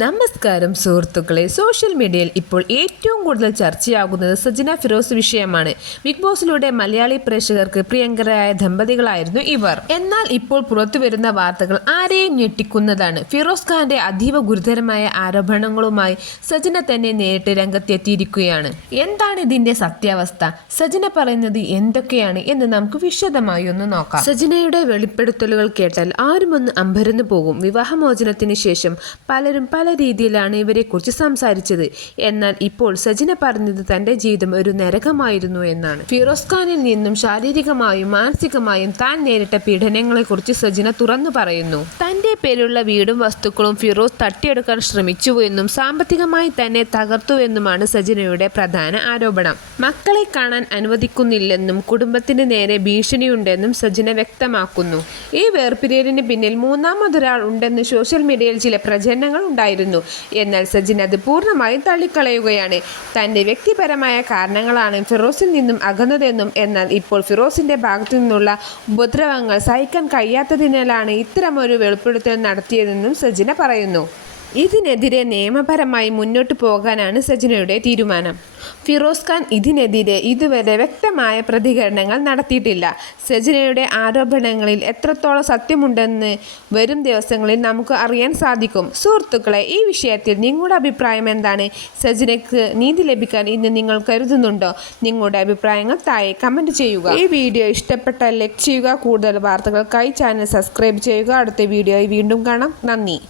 നമസ്കാരം സുഹൃത്തുക്കളെ, സോഷ്യൽ മീഡിയയിൽ ഇപ്പോൾ ഏറ്റവും കൂടുതൽ ചർച്ചയാകുന്നത് സജന ഫിറോസ് വിഷയമാണ്. ബിഗ് ബോസിലൂടെ മലയാളി പ്രേക്ഷകർക്ക് പ്രിയങ്കരായ ദമ്പതികളായിരുന്നു ഇവർ. എന്നാൽ ഇപ്പോൾ പുറത്തുവരുന്ന വാർത്തകൾ ആരെയും ഞെട്ടിക്കുന്നതാണ്. ഫിറോസ് ഖാന്റെ അതീവ ഗുരുതരമായ ആരോപണങ്ങളുമായി സജന തന്നെ നേരിട്ട് രംഗത്തെത്തിയിരിക്കുകയാണ്. എന്താണ് ഇതിന്റെ സത്യാവസ്ഥ? സജന പറയുന്നത് എന്തൊക്കെയാണ് എന്ന് നമുക്ക് വിശദമായി ഒന്ന് നോക്കാം. സജനയുടെ വെളിപ്പെടുത്തലുകൾ കേട്ടാൽ ആരുമൊന്ന് അമ്പരന്ന് പോകും. വിവാഹമോചനത്തിന് ശേഷം പലരും പല രീതിയിലാണ് ഇവരെക്കുറിച്ച് സംസാരിച്ചത്. എന്നാൽ ഇപ്പോൾ സജന പറഞ്ഞത് തന്റെ ജീവിതം ഒരു നരകമായിരുന്നു എന്നാണ്. ഫിറോസ് ഖാനിൽ നിന്നും ശാരീരികമായും മാനസികമായും താൻ നേരിട്ട പീഡനങ്ങളെക്കുറിച്ച് സജന തുറന്നു പറയുന്നു. തന്റെ പേരുള്ള വീടും വസ്തുക്കളും ഫിറോസ് തട്ടിയെടുക്കാൻ ശ്രമിച്ചുവെന്നും സാമ്പത്തികമായി തന്നെ തകർത്തുവെന്നുമാണ് സജനയുടെ പ്രധാന ആരോപണം. മക്കളെ കാണാൻ അനുവദിക്കുന്നില്ലെന്നും കുടുംബത്തിന് നേരെ ഭീഷണിയുണ്ടെന്നും സജന വ്യക്തമാക്കുന്നു. ഈ വേർപിരിയലിന് പിന്നിൽ മൂന്നാമതൊരാൾ ഉണ്ടെന്ന് സോഷ്യൽ മീഡിയയിൽ ചില പ്രചരണങ്ങൾ ഉണ്ടായിരുന്നു. എന്നാൽ സജന അത് പൂർണ്ണമായും തള്ളിക്കളയുകയാണ്. തന്റെ വ്യക്തിപരമായ കാരണങ്ങളാണ് ഫിറോസിൽ നിന്നും അകന്നതെന്നും എന്നാൽ ഇപ്പോൾ ഫിറോസിന്റെ ഭാഗത്തു നിന്നുള്ള ഉപദ്രവങ്ങൾ സഹിക്കാൻ കഴിയാത്തതിനാലാണ് ഇത്തരമൊരു വെളിപ്പെടുത്തൽ നടത്തിയതെന്നും സജന പറയുന്നു. ഇതിനെതിരെ നിയമപരമായി മുന്നോട്ട് പോകാനാണ് സജനയുടെ തീരുമാനം. ഫിറോസ് ഖാൻ ഇതിനെതിരെ ഇതുവരെ വ്യക്തമായ പ്രതികരണങ്ങൾ നടത്തിയിട്ടില്ല. സജനയുടെ ആരോപണങ്ങളിൽ എത്രത്തോളം സത്യമുണ്ടെന്ന് വരും ദിവസങ്ങളിൽ നമുക്ക് അറിയാൻ സാധിക്കും. സുഹൃത്തുക്കളെ, ഈ വിഷയത്തിൽ നിങ്ങളുടെ അഭിപ്രായം എന്താണ്? സജനയ്ക്ക് നീതി ലഭിക്കാൻ ഇന്ന് നിങ്ങൾ കരുതുന്നുണ്ടോ? നിങ്ങളുടെ അഭിപ്രായങ്ങൾ താഴെ കമൻറ്റ് ചെയ്യുക. ഈ വീഡിയോ ഇഷ്ടപ്പെട്ടാൽ ലൈക്ക് ചെയ്യുക. കൂടുതൽ വാർത്തകൾക്കായി ചാനൽ സബ്സ്ക്രൈബ് ചെയ്യുക. അടുത്ത വീഡിയോയിൽ വീണ്ടും കാണാം. നന്ദി.